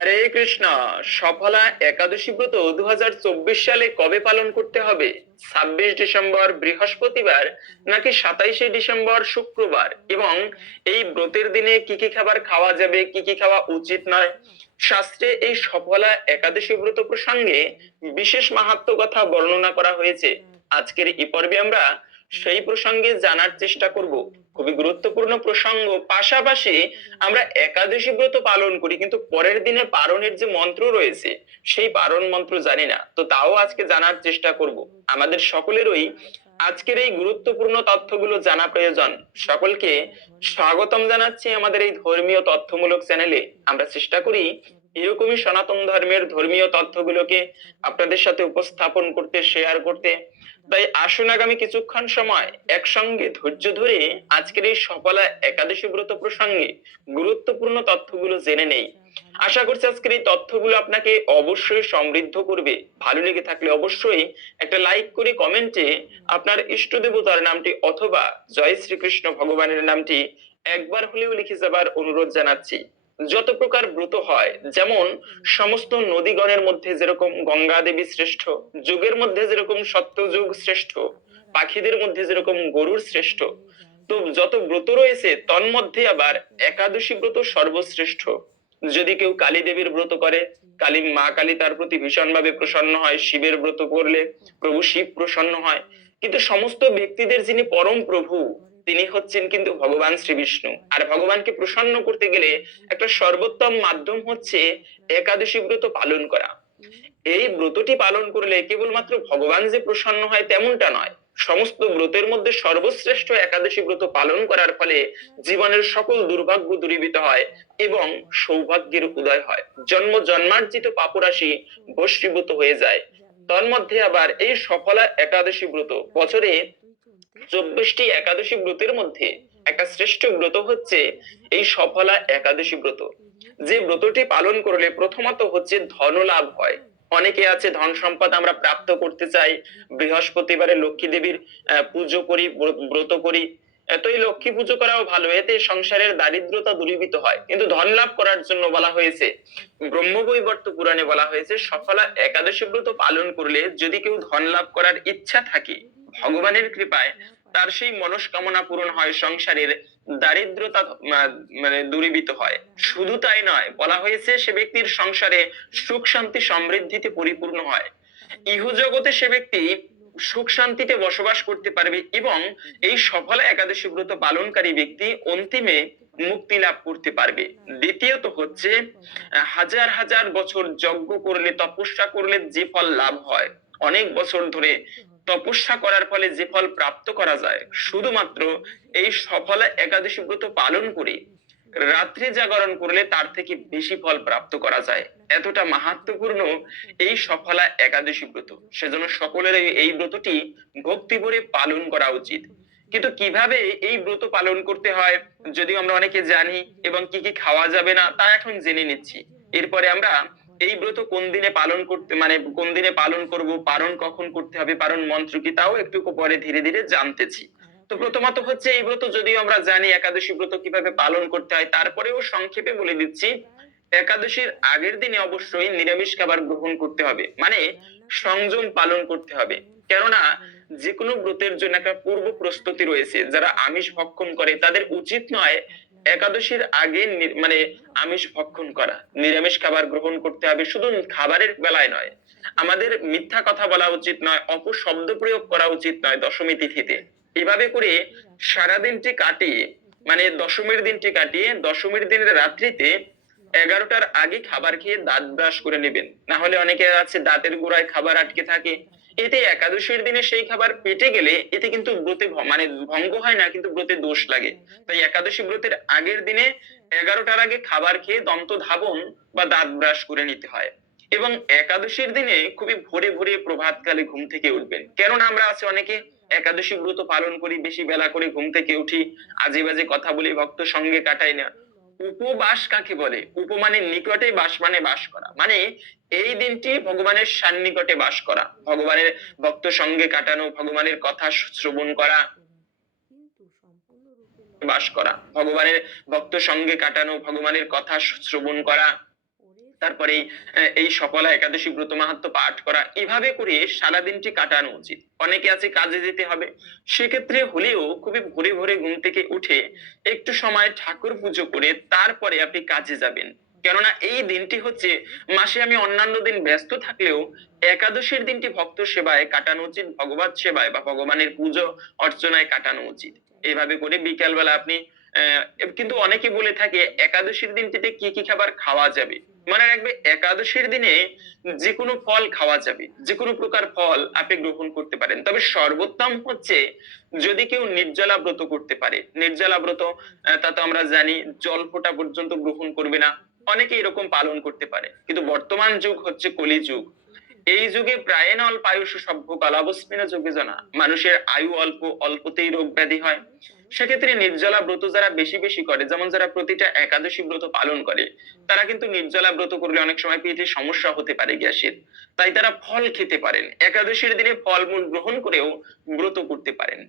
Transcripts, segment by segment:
হরে কৃষ্ণ, সফলা একাদশী ব্রত দু সালে কবে পালন করতে হবে? ছাব্বিশ ডিসেম্বর বৃহস্পতিবার নাকি সাতাইশে ডিসেম্বর শুক্রবার? এবং এই ব্রতের দিনে কি কি খাবার খাওয়া যাবে, কি কি খাওয়া উচিত নয়? শাস্ত্রে এই সফলা একাদশী ব্রত প্রসঙ্গে বিশেষ মাহাত্ম কথা বর্ণনা করা হয়েছে। আজকের এই পর্বে আমরা সেই প্রসঙ্গে জানার চেষ্টা করব। খুবই গুরুত্বপূর্ণ প্রসঙ্গ। পাশাপাশি আমরা একাদশী ব্রত পালন করি কিন্তু পরের দিনে পারণের যে মন্ত্র রয়েছে সেই পারণ মন্ত্র জানি না। তো তাও আজকে জানার চেষ্টা করব। আমাদের সকলেরই আজকের এই গুরুত্বপূর্ণ তথ্যগুলো জানা প্রয়োজন। সকলকে স্বাগতম জানাচ্ছি আমাদের এই ধর্মীয় তথ্যমূলক চ্যানেলে। আমরা চেষ্টা করি এরকমই সনাতন ধর্মের ধর্মীয় তথ্যগুলোকে আপনাদের সাথে উপস্থাপন করতে শেয়ার করতে। তাই আসুন আগামী কিছুক্ষণ সময় একসঙ্গে ধৈর্য ধরে আজকের এই সফলা একাদশী ব্রত প্রসঙ্গে গুরুত্বপূর্ণ তথ্যগুলো জেনে নেই। আশা করছি আজকের এই তথ্যগুলো আপনাকে অবশ্যই সমৃদ্ধ করবে। ভালো লেগে থাকলে অবশ্যই একটা লাইক করে কমেন্টে আপনার ইষ্ট দেবতার নামটি অথবা জয় শ্রীকৃষ্ণ ভগবানের নামটি একবার হলেও লিখে যাবার অনুরোধ জানাচ্ছি। যত প্রকার ব্রত হয়, যেমন সমস্ত নদীগণের মধ্যে যেরকম গঙ্গা দেবী শ্রেষ্ঠ, যুগের মধ্যে যেরকম সত্যযুগ শ্রেষ্ঠ, পাখিদের মধ্যে যেরকম গরুর শ্রেষ্ঠ, তো যত ব্রত রয়েছে তন্মধ্যে আবার একাদশী ব্রত সর্বশ্রেষ্ঠ। যদি কেউ কালী দেবীর ব্রত করে, কালী মা কালী তার প্রতি ভীষণভাবে প্রসন্ন হয়, শিবের ব্রত করলে প্রভু শিব প্রসন্ন হয়। কিন্তু সমস্ত ব্যক্তিদের যিনি পরম প্রভু তিনি হচ্ছেন কিন্তু ভগবান শ্রী বিষ্ণু। আর ভগবানকে প্রসন্ন করতে গেলে একটা সর্বোত্তম মাধ্যম হচ্ছে একাদশী ব্রত পালন করা। এই ব্রতটি পালন করলে কেবলমাত্র ভগবান যে প্রসন্ন হয় তেমনটা নয়, সমস্ত ব্রতের মধ্যে সর্বশ্রেষ্ঠ একাদশী ব্রত পালন করার ফলে জীবনের সকল দুর্ভাগ্য দূরীভূত হয় এবং সৌভাগ্যের উদয় হয়। জন্ম জন্মার্জিত পাপরাশি ভস্মীভূত হয়ে যায়। তন্মধ্যে আবার এই সফলা একাদশী ব্রত বছরে চব্বিশটি একাদশী ব্রতের মধ্যে একটা শ্রেষ্ঠ ব্রত হচ্ছে এই সফলা একাদশী ব্রত। যে ব্রতটি পালন করলে প্রথমত হচ্ছে ধন লাভ হয়। অনেকে আছে ধন সম্পদ আমরা প্রাপ্ত করতে চাই, বৃহস্পতিবারে লক্ষ্মী দেবীর পুজো করি ব্রত করি। তো এই লক্ষ্মী পুজো করাও ভালো, এতে সংসারের দারিদ্রতা দূরীভূত হয়। কিন্তু ধন লাভ করার জন্য বলা হয়েছে, ব্রহ্মবৈবর্ত পুরাণে বলা হয়েছে, সফলা একাদশী ব্রত পালন করলে যদি কেউ ধন লাভ করার ইচ্ছা থাকে ভগবানের কৃপায় তার সেই মনস্কামনা পূরণ হয় সংসারের দারিদ্রতা মানে দূরীভূত হয়। শুধু তাই নয় বলা হয়েছে সে ব্যক্তির সংসারে সুখ শান্তি সমৃদ্ধিতে পরিপূর্ণ হয়। ইহ জগতে সে ব্যক্তি সুখ শান্তিতে বসবাস করতে পারবে এবং এই সফলা একাদশী ব্রত পালনকারী ব্যক্তি অন্তিমে মুক্তি লাভ করতে পারবে। দ্বিতীয়ত হচ্ছে হাজার হাজার বছর যজ্ঞ করলে তপস্যা করলে যে ফল লাভ হয়। অনেক বছর ধরে তপস্যা করার ফলে যে ফল প্রাপ্ত করা যায়, শুধুমাত্র এই সফলা একাদশী ব্রত পালন করে রাত্রি জাগরণ করলে তার থেকে বেশি ফল প্রাপ্ত করা যায়। এতটা মাহাত্মপূর্ণ এই সফলা একাদশী ব্রত। সেজন্য সকলের এই- ব্রতটি ভক্তি ভরে পালন করা উচিত। কিন্তু কীভাবে এই ব্রত পালন করতে হয়, যদিও আমরা অনেকে জানি এবং কি কি খাওয়া যাবে না, তা এখন জেনে নিচ্ছি। এরপরে আমরা এই ব্রত কোন দিনে পালন করতে মানে কোন দিনে পালন করব, পালন কখন করতে হবে, পালন মন্ত্র কি, তাও একটু পরে ধীরে ধীরে জানতেছি। তো প্রথমত হচ্ছে এই ব্রত যদিও আমরা জানি একাদশী ব্রত কীভাবে পালন করতে হয়, তারপরেও সংক্ষেপে বলে দিচ্ছি, একাদশীর আগের দিনে অবশ্যই নিরামিষ খাবার গ্রহণ করতে হবে মানে সংযম পালন করতে হবে। কেননা যে কোনো ব্রতের জন্য একটা পূর্ব প্রস্তুতি রয়েছে, যারা আমিষ ভক্ষণ করে, তাদের উচিত নয় একাদশীর আগে মানে আমিষ ভক্ষণ করা, নিরামিষ খাবার গ্রহণ করতে হবে, শুধু খাবারের বেলায় নয়। আমাদের মিথ্যা কথা বলা উচিত নয়, অপশব্দ প্রয়োগ করা উচিত নয় দশমী তিথিতে। এভাবে করে সারাদিনটি কাটিয়ে মানে দশমীর দিনটি কাটিয়ে দশমীর দিনের রাত্রিতে এগারোটার আগে খাবার খেয়ে দাঁত ব্রাশ করে নেবেন। না হলে অনেকে আছে দাঁতের গোড়ায় খাবার আটকে থাকে। এতে একাদশীর দিনে সেই খাবার পেটে গেলে এতে কিন্তু ব্রতে মানে ভঙ্গ হয় না, কিন্তু ব্রতে দোষ লাগে। তাই একাদশী ব্রতের আগের দিনে এগারোটার আগে খাবার খেয়ে দন্ত ধাবন বা দাঁত ব্রাশ করে নিতে হয়। এবং একাদশীর দিনে খুবই ভোরে ভোরে প্রভাতকালে ঘুম থেকে উঠবেন। কেননা আমরা আছে অনেকে একাদশী ব্রত পালন করি, বেশি বেলা করে ঘুম থেকে উঠি, আজে বাজে কথা বলি, ভক্ত সঙ্গে কাটাই না। উপবাস কাকে বলে? উপমানে নিকটে বাস মানে বাস করা। মানে এই দিনটি ভগবানের সান্নিকটে বাস করা। ভগবানের ভক্ত সঙ্গে কাটানো, ভগবানের কথা শ্রবণ করা, বাস করা। ভগবানের ভক্ত সঙ্গে কাটানো, ভগবানের কথা শ্রবণ করা। তারপরে এই সফলা একাদশী ব্রত মাহাত্ম পাঠ করা, এভাবে করে সারা দিনটি কাটানো উচিত। অনেকে আছে কাজে যেতে হবে। সেক্ষেত্রে হলেও খুবই ভোরে ভোরে ঘুম থেকে উঠে একটু সময় ঠাকুর পুজো করে তারপরে আপনি কাজে যাবেন। কেননা এই দিনটি হচ্ছে, মাসে আমি অন্যান্য দিন ব্যস্ত থাকলেও একাদশীর দিনটি ভক্ত সেবায় কাটানো উচিত, ভগবত সেবায় বা ভগবানের পুজো অর্চনায় কাটানো উচিত। এইভাবে করে বিকালবেলা আপনি কিন্তু অনেকে বলে থাকে, একাদশীর দিনটিতে কি কি খাবার খাওয়া যাবে? মনে রাখবে, একাদশীর দিনে যে কোনো ফল খাওয়া যাবে যে কোনো প্রকার ফল আপনি গ্রহণ করতে পারেন। তবে সর্বোত্তম হচ্ছে যদি কেউ নির্জলা ব্রত করতে পারে। নির্জলা ব্রত তা তো আমরা জানি, জল ফোঁটা পর্যন্ত গ্রহণ করবে না। অনেকে এরকম পালন করতে পারে। কিন্তু বর্তমান যুগ হচ্ছে কলি যুগ এই যুগে প্রায় অল্প আয়ুষ সভ্য কালাবস্মিন যুগে জানা। মানুষের আয়ু অল্প, অল্পতেই রোগ ব্যাধি হয়। সেক্ষেত্রে নির্জলা ব্রত যারা বেশি বেশি করে, যেমন যারা প্রতিটা একাদশী ব্রত পালন করে, তারা কিন্তু নির্জলা ব্রত করলে অনেক সময় পেটে সমস্যা হতে পারে গ্যাসের। তাই তারা ফল খেতে পারেন। একাদশীর দিনে ফলমূল গ্রহণ করেও ব্রত করতে পারেন।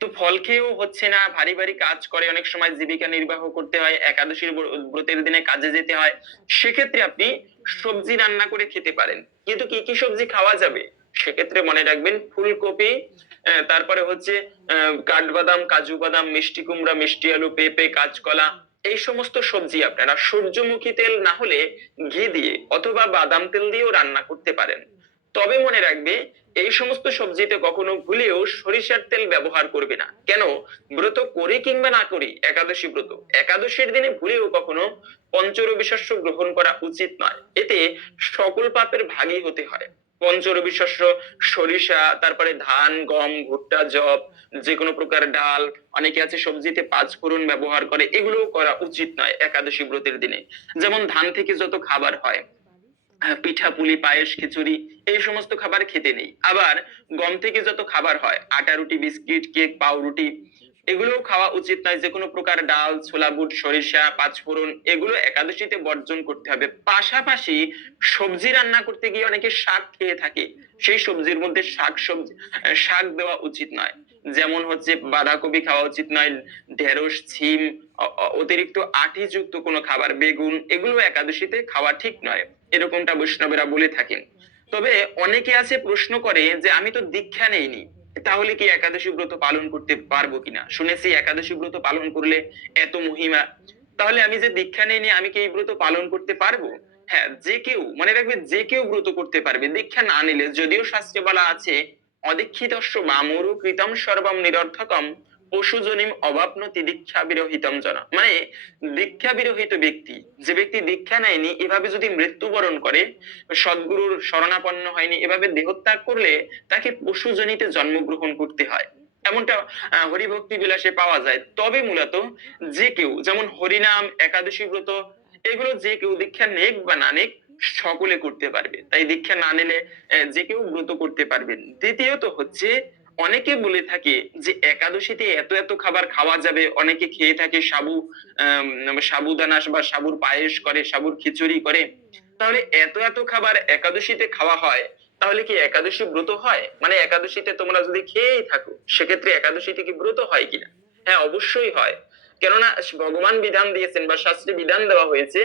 তো ফল খেয়েও হচ্ছে না, ভারী ভারী কাজ করে, অনেক সময় জীবিকা নির্বাহ করতে হয়, একাদশীর ব্রতের দিনে কাজে যেতে হয়। সেক্ষেত্রে আপনি সবজি রান্না করে খেতে পারেন। কিন্তু কি কি সবজি খাওয়া যাবে? সেক্ষেত্রে মনে রাখবেন, ফুলকপি তারপরে হচ্ছে কাঠবাদাম, কাজু বাদাম, মিষ্টি কুমড়া, মিষ্টি আলু, পেঁপে, কাঁচকলা, এই সমস্ত সবজি আপনারা সূর্যমুখী তেল না হলে ঘি দিয়ে অথবা বাদাম তেল দিয়েও রান্না করতে পারেন। তবে মনে রাখবে, এই সমস্ত সবজিতে কখনো ভুলেও সরিষার তেল ব্যবহার করবে না। কেন? ব্রত করে কিংবা না করি একাদশী ব্রত। একাদশীর দিনে ভুলেও কখনো পঞ্চরবি শস্য গ্রহণ করা উচিত নয়। এতে সকল পাপের ভাগী হতে হয়। পঞ্চরবি শস্য সরিষা, তারপরে ধান, গম, ভুট্টা জব যে কোনো প্রকার ডাল, অনেকে আছে সবজিতে পাঁচ ফোড়ন ব্যবহার করে, এগুলোও করা উচিত নয় একাদশী ব্রতের দিনে। যেমন ধান থেকে যত খাবার হয়, পিঠা, পুলি, পায়েস, খিচুড়ি, এই সমস্ত খাবার খেতে নেই। আবার গম থেকে যত খাবার হয়, আটা রুটি, বিস্কিট, কেক, পাউরুটি এগুলোও খাওয়া উচিত নয়। যে কোনো প্রকার ডাল, ছোলা, বুট, সরিষা, পাঁচফোড়ন এগুলো একাদশীতে বর্জন করতে হবে। পাশাপাশি সবজি রান্না করতে গিয়ে অনেকে শাক খেয়ে থাকে। সেই সবজির মধ্যে শাক সবজি, শাক দেওয়া উচিত নয়। যেমন হচ্ছে বাঁধাকপি খাওয়া উচিত নয়, ঢেঁড়স, ছিম অতিরিক্ত আঠি যুক্ত কোনো খাবার, বেগুন এগুলো একাদশীতে খাওয়া ঠিক নয়। এরকমটা বৈষ্ণবেরা বলে থাকেন। তবে অনেকে আছে প্রশ্ন করে যে, আমি তো দীক্ষা নেইনি। তাহলে কি একাদশী ব্রত পালন করতে পারব কিনা? শুনেছি একাদশী ব্রত পালন করলে এত মহিমা। তাহলে আমি যে দীক্ষা নেইনি, আমি কি এই ব্রত পালন করতে পারব? হ্যাঁ যে কেউ, মনে রাখবে যে কেউ ব্রত করতে পারবে। দীক্ষা না নিলে যদিও শাস্ত্রে বলা আছে, অদীক্ষিতস্য বামরু কৃতম সর্বম নিরর্থকম। পশুজনিম অবাপনতি দীক্ষা বিরহিতম জন। মানে দীক্ষা বিরহিত ব্যক্তি, যে ব্যক্তি দীক্ষা নেয়নি, এভাবে যদি মৃত্যুবরণ করে, সদ্গুরুর শরণাপন্ন হয়নি, এভাবে দেহত্যাগ করলে তাকে পশুজনিতে জন্মগ্রহণ করতে হয়। এমনটা হরিভক্তি বিলাসে পাওয়া যায়। তবে মূলত যে কেউ, যেমন হরিনাম, একাদশী ব্রত, এগুলো যে কেউ দীক্ষা নেক বা না নেক, সকলে করতে পারবে। তাই দীক্ষা না নিলে যে কেউ ব্রত করতে পারবেন দ্বিতীয়ত হচ্ছে অনেকে বলে থাকে যে একাদশীতে এত এত খাবার খাওয়া যাবে, অনেকে খেয়ে থাকে সাবু সাবুদানা বা সাবুর পায়েস করে, সাবুর খিচুড়ি করে। তাহলে এত এত খাবার একাদশীতে খাওয়া হয়, তাহলে কি একাদশী ব্রত হয়? মানে একাদশীতে তোমরা যদি খেয়েই থাকো, সেক্ষেত্রে একাদশীতে কি ব্রত হয় কিনা? হ্যাঁ অবশ্যই হয়। কেননা ভগবান বিধান দিয়েছেন বা শাস্ত্রে বিধান দেওয়া হয়েছে,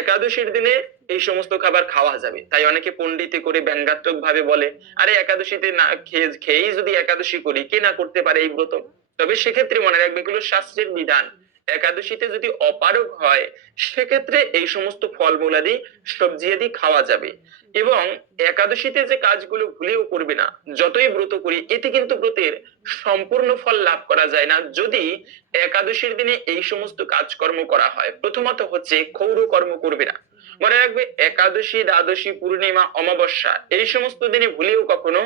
একাদশীর দিনে এই সমস্ত খাবার খাওয়া যাবে। তাই অনেকে পণ্ডিতে করে ব্যঙ্গাত্মক ভাবে বলে, আরে একাদশীতে না খেয়ে, খেয়েই যদি একাদশী করি, কে না করতে পারে এই ব্রত? তবে সেক্ষেত্রে মনে রাখবে এগুলো শাস্ত্রের বিধান। একাদশীতে যদি অপারগ হয়, সেক্ষেত্রে এই সমস্ত ফলমূলাদি সবজি আদি খাওয়া যাবে। এবং একাদশীতে যে কাজগুলো ভুলেও করবে না, যতই ব্রত করি, এতে কিন্তু ব্রতের সম্পূর্ণ ফল লাভ করা যায় না। যদি একাদশীর দিনে এই সমস্ত কাজকর্ম করা হয়, প্রথমত হচ্ছে ক্ষৌর কর্ম করবে না। মনে রাখবে, একাদশী, দ্বাদশী, পূর্ণিমা, অমাবস্যা, এই সমস্ত দিনে ভুলেও কখনো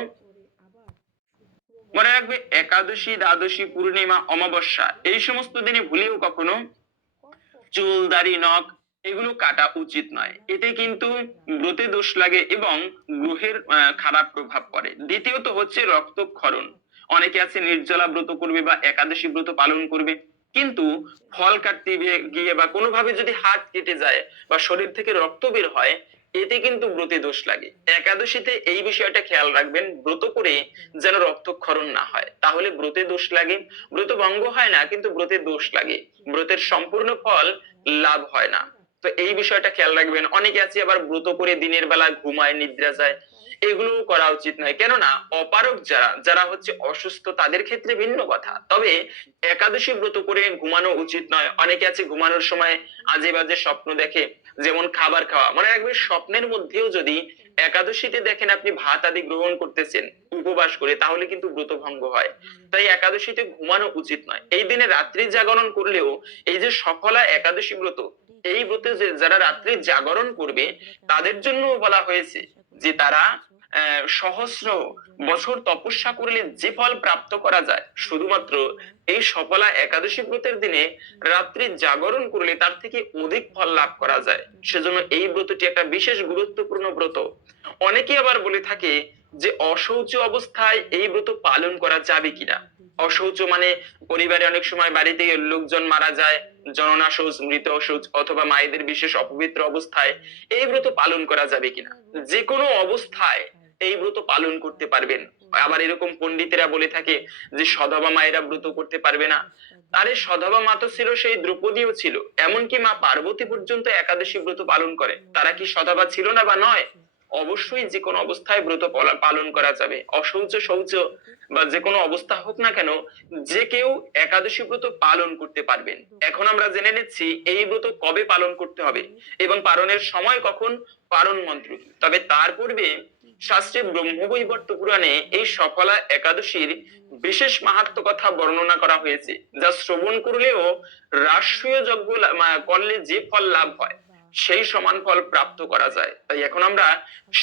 মনে রাখবে, একাদশী, দ্বাদশী, পূর্ণিমা, অমাবস্যা, এই সমস্ত দিনে ভুলেও কখনো চুল, দাড়ি, নখ, এগুলো কাটা উচিত নয়। এতে কিন্তু ব্রতে দোষ লাগে এবং গ্রহের খারাপ প্রভাব পড়ে। দ্বিতীয়ত হচ্ছে রক্তক্ষরণ। অনেকে আছে নির্জলা ব্রত করবে বা একাদশী ব্রত পালন করবে। কিন্তু ফল কাটতে গিয়ে- বা কোনোভাবে যদি হাত কেটে যায় বা শরীর থেকে রক্ত বের হয়, এতে কিন্তু ব্রতে দোষ লাগে। একাদশীতে এই বিষয়টা খেয়াল রাখবেন, ব্রত করে যেন রক্তক্ষরণ না হয়। তাহলে ব্রতে দোষ লাগে। ব্রত ভঙ্গ হয় না, কিন্তু ব্রতে দোষ লাগে। ব্রতের সম্পূর্ণ ফল লাভ হয় না। তো এই বিষয়টা খেয়াল রাখবেন। অনেকে আছে আবার ব্রত করে দিনের বেলা ঘুমায়, নিদ্রা যায়। এগুলো করা উচিত নয়। কেননা অপারক যারা যারা হচ্ছে অসুস্থ, তাদের ক্ষেত্রে ভিন্ন কথা। তবে একাদশী ব্রত করে ঘুমানো উচিত নয়। অনেকে আছে ঘুমানোর সময় আজে বাজে স্বপ্ন দেখে, যেমন খাবার খাওয়া। মানে রাখবে স্বপ্নের মধ্যেও যদি একাদশীতে দেখেন আপনি ভাত আদি গ্রহণ করতেছেন, উপবাস করে, তাহলে কিন্তু ব্রত ভঙ্গ হয়। তাই একাদশীতে ঘুমানো উচিত নয়। এই দিনে রাত্রি জাগরণ করলেও এই যে সফলা একাদশী ব্রত, এই ব্রতে যারা রাত্রি জাগরণ করবে, তাদের জন্য বলা হয়েছে যে তারা সহস্র বছর তপস্যা করলে যে ফল প্রাপ্ত করা যায়, শুধুমাত্র এই সফলা একাদশী ব্রতের দিনে রাত্রি জাগরণ করলে তার থেকে অধিক ফল লাভ করা যায়। সেজন্য এই ব্রতটি একটা বিশেষ গুরুত্বপূর্ণ ব্রত। অনেকে আবার বলে থাকে যে অশৌচ অবস্থায় এই ব্রত পালন করা যাবে কিনা? অশৌচ মানে পরিবারে অনেক সময় বাড়িতে লোকজন মারা যায় জননা শৌচ মৃত শৌচ অথবা মায়েদের বিশেষ অপবিত্র অবস্থায় এই ব্রত পালন করা যাবে কিনা? যে কোনো অবস্থায় এই ব্রত পালন করতে পারবেন। আবার এরকম পণ্ডিতেরা বলে থাকে যে সধবা মায়েরা ব্রত করতে পারবে না। আরে সধবা মা তো ছিল সেই দ্রৌপদীও ছিল। এমনকি মা পার্বতী পর্যন্ত একাদশী ব্রত পালন করে। তারা কি সধবা ছিল না বা নয়? অবশ্যই যে কোনো অবস্থায় ব্রত পালন করা যাবে। অশৌচ শৌচ বা যে কোনো অবস্থা হোক না কেন যে কেউ একাদশী ব্রত পালন করতে পারবেন। এখন আমরা জেনে নিচ্ছি এই ব্রত কবে পালন করতে হবে। এবং পালনের সময় কখন? পালন মন্ত্র তবে তার পূর্বে শাস্ত্রে ব্রহ্মবৈবর্ত পুরাণে এই সফলা একাদশীর বিশেষ মাহাত্ম কথা বর্ণনা করা হয়েছে, যা শ্রবণ করলেও রাষ্ট্রীয় যজ্ঞ করলে যে ফল লাভ হয়, সেই সমান ফল প্রাপ্ত করা যায়। তাই এখন আমরা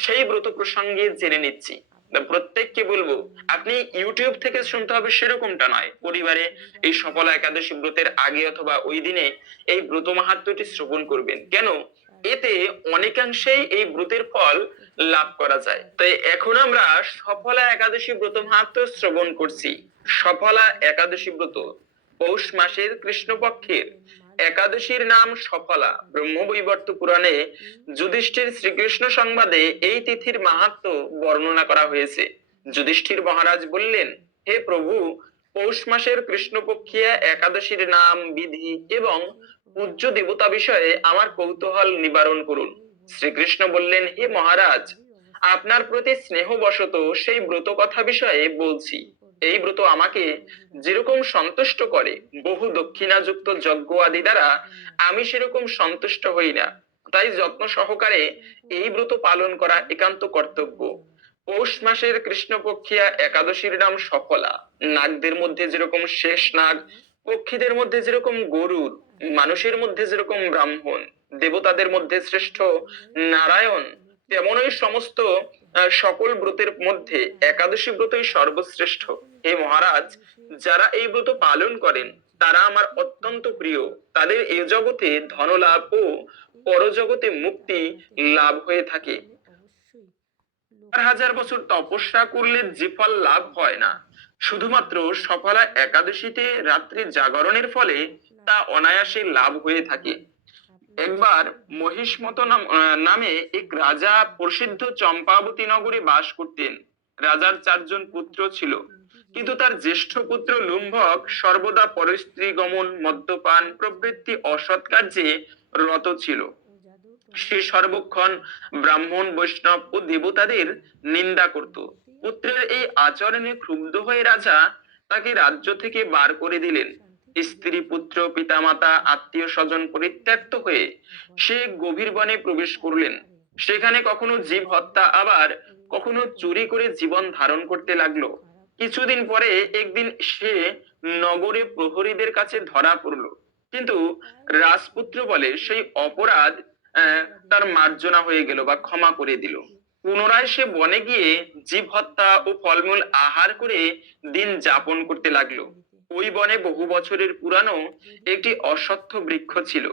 সেই ব্রত প্রসঙ্গে জেনে নিচ্ছি। প্রত্যেককে বলব, আপনি ইউটিউব থেকে শুনতে হবে সেরকমটা নয়। পরিবারে এই সফলা একাদশী ব্রতের আগে অথবা ওই দিনে এই ব্রত মাহাত্মটি শ্রবণ করবেন। কেন? এতে অনেকাংশেই এই ব্রতের ফল লাভ করা যায়। তাই এখন আমরা সফলা একাদশী ব্রত মাহাত্ম শ্রবণ করছি। সফলা একাদশী ব্রত পৌষ মাসের কৃষ্ণপক্ষের একাদশীর নাম সফলা। ব্রহ্মবৈবর্ত পুরাণে যুধিষ্ঠির শ্রীকৃষ্ণ সংবাদে এই তিথির মাহাত্ম বর্ণনা করা হয়েছে। যুধিষ্ঠির মহারাজ বললেন, হে প্রভু, পৌষ মাসের কৃষ্ণপক্ষিয়া একাদশীর নাম, বিধি এবং পূজ্য দেবতা বিষয়ে আমার কৌতূহল নিবারণ করুন। শ্রীকৃষ্ণ বললেন, হে মহারাজ, আপনার প্রতি স্নেহবশত সেই ব্রত কথা বিষয়ে বলছি। এই ব্রত আমাকে যেরকম সন্তুষ্ট করে, বহু দক্ষিণাযুক্ত যজ্ঞ আদি দ্বারা আমি সেরকম সন্তুষ্ট হই না। তাই যত্ন সহকারে এই ব্রত পালন করা একান্ত কর্তব্য। পৌষ মাসের কৃষ্ণপক্ষিয়া একাদশীর নাম সফলা। নাগদের মধ্যে যেরকম শেষ নাগ, পক্ষীদের মধ্যে যেরকম গরুর, মানুষের মধ্যে যেরকম ব্রাহ্মণ। দেবতাদের মধ্যে শ্রেষ্ঠ নারায়ণ, তেমনই সমস্ত সকল ব্রতের মধ্যে একাদশী ব্রতই সর্বশ্রেষ্ঠ। হে মহারাজ, যারা এই ব্রত পালন করেন, তারা আমার অত্যন্ত প্রিয়। তাদের এ জগতে ধনলাভ ও পরজগতে মুক্তি লাভ হয়ে থাকে। হাজার বছর তপস্যা করলে যে ফল লাভ হয় না, শুধুমাত্র সফলা একাদশীতে রাত্রি জাগরণের ফলে তা অনায়াসে লাভ হয়ে থাকে। একবার মহিষ্মত নাম এক রাজা প্রসিদ্ধ চম্পাবতী নগরে বাস করতেন। রাজার চারজন পুত্র ছিল। কিন্তু তার জ্যেষ্ঠ পুত্র লুম্ভক সর্বদা পরস্ত্রী গমন মদ্যপান প্রবৃত্তি অসৎ কার্যে রত ছিল। সে সর্বক্ষণ ব্রাহ্মণ, বৈষ্ণব ও দেবতাদের নিন্দা করত। পুত্রের এই আচরণে ক্ষুব্ধ হয়ে রাজা তাকে রাজ্য থেকে বার করে দিলেন। স্ত্রী, পুত্র, পিতামাতা, আত্মীয় স্বজন পরিত্যক্ত হয়ে সে গভীর বনে প্রবেশ করলেন। সেখানে কখনো জীব হত্যা, আবার কখনো চুরি করে জীবন ধারণ করতে লাগল। কিছুদিন পরে একদিন সে নগরে প্রহরীদের কাছে ধরা পড়ল। কিন্তু রাজপুত্র বলে সেই অপরাধ তার মার্জনা হয়ে গেল বা ক্ষমা করে দিল। পুনরায় সে বনে গিয়ে জীব হত্যা ও ফলমূল আহার করে দিন যাপন করতে লাগল। ওই বনে বহু বছরের পুরানো একটি অশ্বত্থ বৃক্ষ ছিল।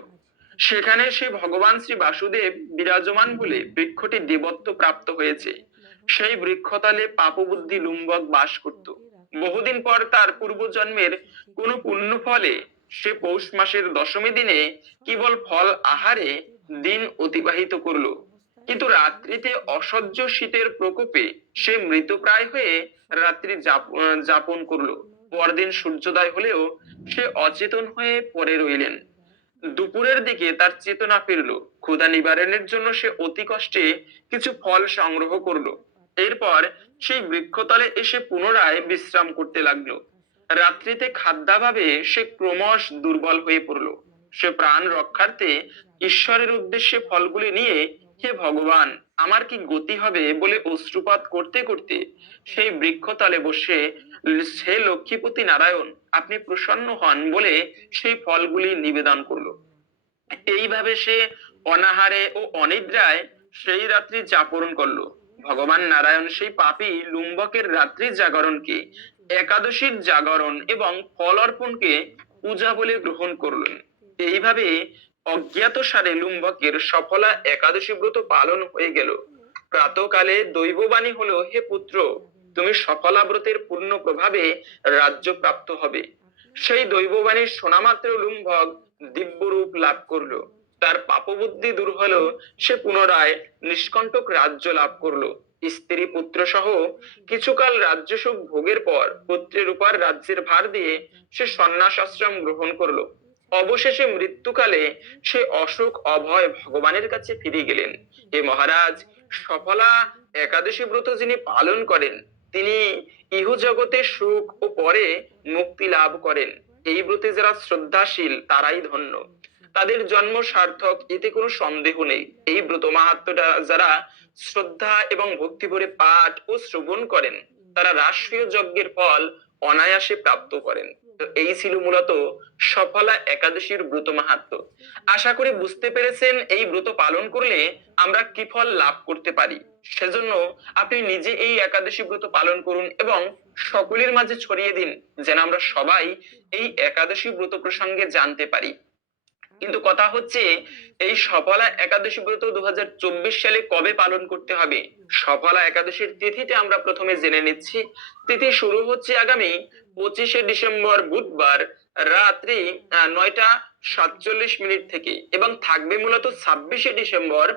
সেখানে সে ভগবান শ্রী বাসুদেব বিরাজমান বলে বৃক্ষটি দেবত্ব প্রাপ্ত হয়েছে। সেই বৃক্ষতলে পাপবুদ্ধি লুম্বক বাস করত। বহুদিন পর তার পূর্বজন্মের কোন পুণ্য ফলে সে পৌষ মাসের দশমী দিনে কেবল ফল আহারে দিন অতিবাহিত করল। কিন্তু রাত্রিতে অসহ্য শীতের প্রকোপে সে মৃতপ্রায় হয়ে রাত্রি যাপন করল। পরদিন সূর্যোদয় হলেও সে অচেতন হয়ে পড়ে রইলেন। দুপুরের দিকে তার চেতনা ফিরল। ক্ষুধা নিবারণের জন্য সে অতি কষ্টে কিছু ফল সংগ্রহ করল। এরপর সেই বৃক্ষতলে এসে পুনরায় বিশ্রাম করতে লাগল। রাত্রিতে খাদ্যাভাবে সে ক্রমশ দুর্বল হয়ে পড়ল। সে প্রাণ রক্ষার্থে ঈশ্বরের উদ্দেশ্যে ফলগুলি নিয়ে, হে ভগবান, আমার কি গতি হবে? বলে অশ্রুপাত করতে করতে সেই বৃক্ষতলে বসে সে লক্ষ্মীপতি নারায়ণ, আপনি প্রসন্ন হন বলে সেই ফলগুলি নিবেদন করল। এইভাবে সে অনাহারে ও অনিদ্রায় সেই রাত্রি যাপন করল। ভগবান নারায়ণ সেই পাপী লুম্বকের রাত্রি জাগরণকে, একাদশীর জাগরণ এবং ফল অর্পণকে পূজা বলে গ্রহণ করলেন। এইভাবে অজ্ঞাত সারে লুম্বকের সফলা একাদশী ব্রত পালন হয়ে গেল। প্রাতকালে দৈববাণী হলো, হে পুত্র তুমি সফলা ব্রতের পূর্ণ প্রভাবে রাজ্য প্রাপ্ত হবে। সেই দৈববাণীর শোনা মাত্র লুম্বক দিব্য রূপ লাভ করল। তার পাপবুদ্ধি দূর হলো সে পুনরায় নিষ্কণ্টক রাজ্য লাভ করল। স্ত্রী পুত্র সহ কিছুকাল রাজ্য সুখ ভোগের পর পুত্রের উপর রাজ্যের ভার দিয়ে সে সন্ন্যাস আশ্রম গ্রহণ করল। অবশেষে মৃত্যুকালে সে অসুখ অভয় ভগবানের কাছে ফিরে গেলেন। হে মহারাজ, সফলা একাদশী ব্রত যিনি পালন করেন তিনি ইহ জগতে সুখ ও পরে মুক্তি লাভ করেন। এই ব্রতে যারা শ্রদ্ধাশীল, তারাই ধন্য। তাদের জন্ম সার্থক, এতে কোনো সন্দেহ নেই। এই ব্রত মাহাত্মটা যারা শ্রদ্ধা এবং ভক্তি ভরে পাঠ ও শ্রবণ করেন, তারা রাষ্ট্রীয় যজ্ঞের ফল অনায়াসে প্রাপ্ত করেন। এই ছিল মূলত সফলা একাদশীর ব্রত মাহাত্ম আশা করি বুঝতে পেরেছেন, এই ব্রত পালন করলে আমরা কি ফল লাভ করতে পারি? সেজন্য আপনি নিজে এই একাদশী ব্রত পালন করুন এবং সকলের মাঝে ছড়িয়ে দিন, যেন আমরা সবাই এই একাদশী ব্রত প্রসঙ্গে জানতে পারি। কিন্তু কথা হচ্ছে, এই সফলা একাদশী ব্রত দু সালে কবে পালন করতে হবে? সফলা একাদশীর তিথিতে আমরা প্রথমে জেনে নিচ্ছি। তিথি শুরু হচ্ছে আগামী পঁচিশে ডিসেম্বর বুধবার রাত্রি নয়টা সাতচল্লিশ মিনিট থেকে এবং থাকবে মূলত ছাব্বিশে ডিসেম্বর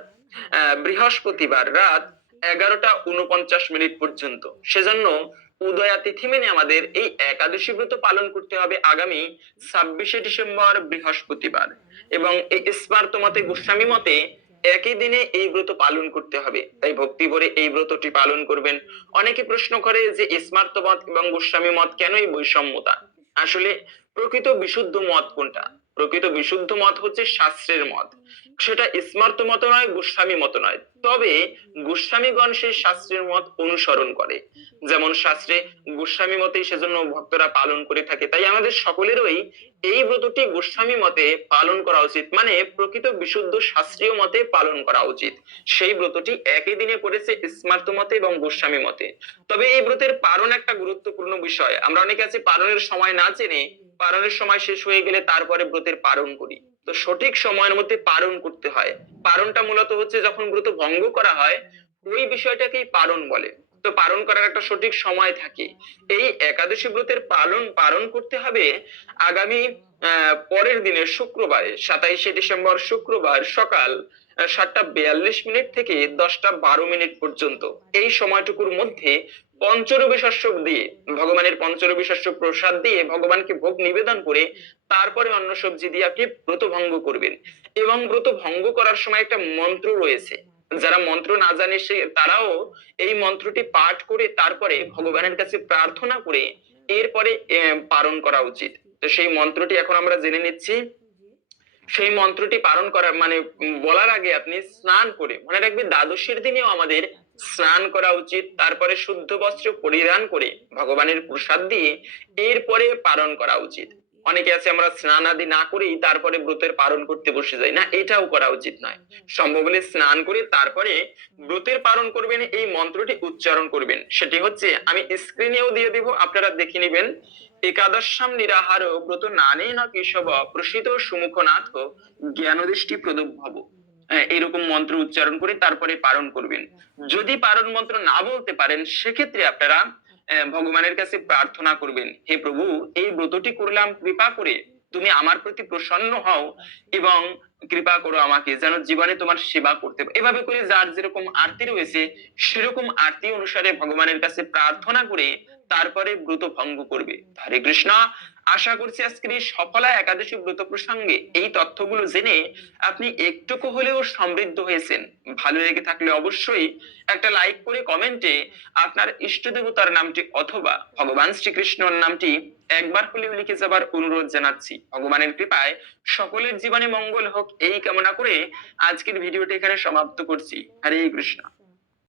বৃহস্পতিবার রাত এগারোটা উনপঞ্চাশ মিনিট পর্যন্ত। সেজন্য উদয়া তিথি মেনে আমাদের এই একাদশী ব্রত পালন করতে হবে আগামী ছাব্বিশে ডিসেম্বর বৃহস্পতিবার। এবং এই স্মার্ত মতে, গোস্বামী মতে একই দিনে এই ব্রত পালন করতে হবে। তাই ভক্তি ভরে এই ব্রতটি পালন করবেন। অনেকে প্রশ্ন করে যে স্মার্ত মত এবং গোস্বামী মত কেনই বৈষম্যতা? আসলে প্রকৃত বিশুদ্ধ মত কোনটা? প্রকৃত বিশুদ্ধ মত হচ্ছে শাস্ত্রের মত। সেটা স্মার্ত মত নয়, গোস্বামী মত নয়। তবে গোস্বামীগণ সেই শাস্ত্রের মত অনুসরণ করে। যেমন শাস্ত্রে গোস্বামী মতেই সেজন্য ভক্তরা পালন করে থাকে, তাই আমাদের সকলেরই এই ব্রতটি গোস্বামী মতে পালন করা উচিত। মানে প্রকৃত বিশুদ্ধ শাস্ত্রীয় মতে পালন করা উচিত। সেই ব্রতটি একই দিনে পড়েছে স্মার্ত মতে এবং গোস্বামী মতে। তবে এই ব্রতের পালন একটা গুরুত্বপূর্ণ বিষয়। আমরা অনেকে আছে, পালনের সময় না জেনে পালনের সময় শেষ হয়ে গেলে তারপরে ব্রতের পালন করি। তো সঠিক সময়ের মধ্যে পালন করতে হয়। পালনটা মূলত হচ্ছে যখন ব্রত ভঙ্গ করা হয় ওই বিষয়টাকেই পালন বলে। তো পালন করার একটা সঠিক সময় থাকে। এই একাদশী ব্রতের পালন পালন করতে হবে আগামী আহ, পরের দিনে শুক্রবারে সাতাইশে ডিসেম্বর শুক্রবার সকাল সাতটা বিয়াল্লিশ মিনিট থেকে দশটা বারো মিনিট পর্যন্ত। এই সময়টুকুর মধ্যে পঞ্চরবি শস্য দিয়ে, ভগবানের পঞ্চরবি শস্য প্রসাদ দিয়ে ভগবানকে ভোগ নিবেদন করে তারপরে অন্য সবজি দিয়ে আপনি ব্রত ভঙ্গ করবেন। এবং ব্রত ভঙ্গ করার সময় একটা মন্ত্র রয়েছে। যারা মন্ত্র না জানে সে, তারাও এই মন্ত্রটি পাঠ করে তারপরে ভগবানের কাছে প্রার্থনা করে এরপরে পালন করা উচিত। তো সেই মন্ত্রটি এখন আমরা জেনে নিচ্ছি। সেই মন্ত্রটি পালন করার মানে বলার আগে আপনি স্নান করে, মনে রাখবেন দ্বাদশীর দিনেও আমাদের স্নান করা উচিত, তারপরে শুদ্ধ বস্ত্র পরিধান করে ভগবানের প্রসাদ দিয়ে এরপরে পালন করা উচিত। অনেকে আছে আমরা স্নান আদি না করেই তারপরে ব্রতের পালন করতে বসে যাই। না, এটাও করা উচিত নয়। সম্ভব হলে স্নান করে তারপরে ব্রতের পালন করবেন, এই মন্ত্রটি উচ্চারণ করবেন। সেটি হচ্ছে, আমি স্ক্রিনেও দিয়ে দিব, আপনারা দেখে নেবেন। একাদশাম নিরাহার ব্রত নানে না কেশব প্রসিত সুমুখনাথ জ্ঞানদৃষ্টি ভব। এরকম মন্ত্র উচ্চারণ করে তারপরে পালন করবেন। যদি পারণ মন্ত্র না বলতে পারেন, সেক্ষেত্রে আপনারা ভগবানের কাছে প্রার্থনা করবেন, হে প্রভু, এই ব্রতটি করলাম, কৃপা করে তুমি আমার প্রতি প্রসন্ন হও এবং কৃপা করো আমাকে, যেন জীবনে তোমার সেবা করতে। এভাবে করে যার যেরকম আরতি রয়েছে, সেরকম আরতি অনুসারে ভগবানের কাছে প্রার্থনা করে তারপরে ব্রত ভঙ্গ করবে হরে কৃষ্ণ আশা করছি আজকের এই সফলা একাদশী ব্রত প্রসঙ্গে এই তথ্যগুলো জেনে আপনি একটুকু হলেও সমৃদ্ধ হয়েছেন। ভালো লেগে থাকলে অবশ্যই একটা লাইক করে কমেন্টে আপনার ইষ্ট দেবতার নামটি অথবা ভগবান শ্রীকৃষ্ণর নামটি একবার হলেও লিখে যাবার অনুরোধ জানাচ্ছি। ভগবানের কৃপায় সকলের জীবনে মঙ্গল হোক, এই কামনা করে আজকের ভিডিওটি এখানে সমাপ্ত করছি। হরে কৃষ্ণ।